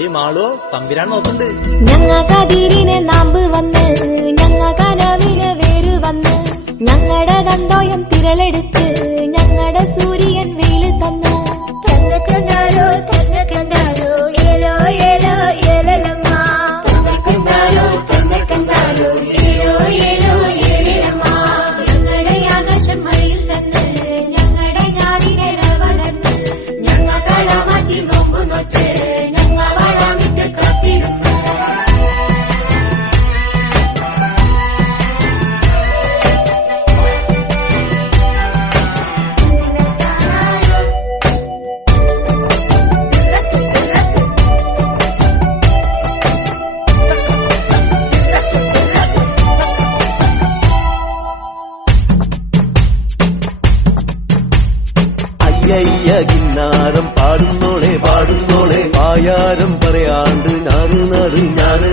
ഈ മാളോ തമ്പിരാൻ നോക്കണ്ട്. ഞങ്ങ കതിരിനെ നാമ്പ് വന്ന് ഞങ്ങ കനവിന് വേര് വന്ന് ഞങ്ങടെ ദന്തോയം തിരളെടുത്ത് ഞങ്ങടെ സൂര്യൻ വെയില് തന്ന് തന്നക്കണ്ടാരോ തന്നക്കണ്ടാരോ ഏലോ ഏലോ ഏലലമ്മ തന്നക്കണ്ടാരോ തന്നക്കണ്ടാരോ ഏലോ ഏലോ ഏലലമ്മ ഞങ്ങളുടെ ആകാശം മഴയിൽ തന്ന് ഞങ്ങളുടെ ഞാടിനെ വളർന്ന് ഞങ്ങ കളമാറ്റി നോമ്പ് നോച്ച് ഞങ്ങ വളമിട്ട് കത്തിരുന്നു. അയ്യ കിന്നാരം പാടുന്നോളെ പാടുന്നോളെ പായാരം പറയാണ്ട് ഞാറ് നാട് ഞാറ്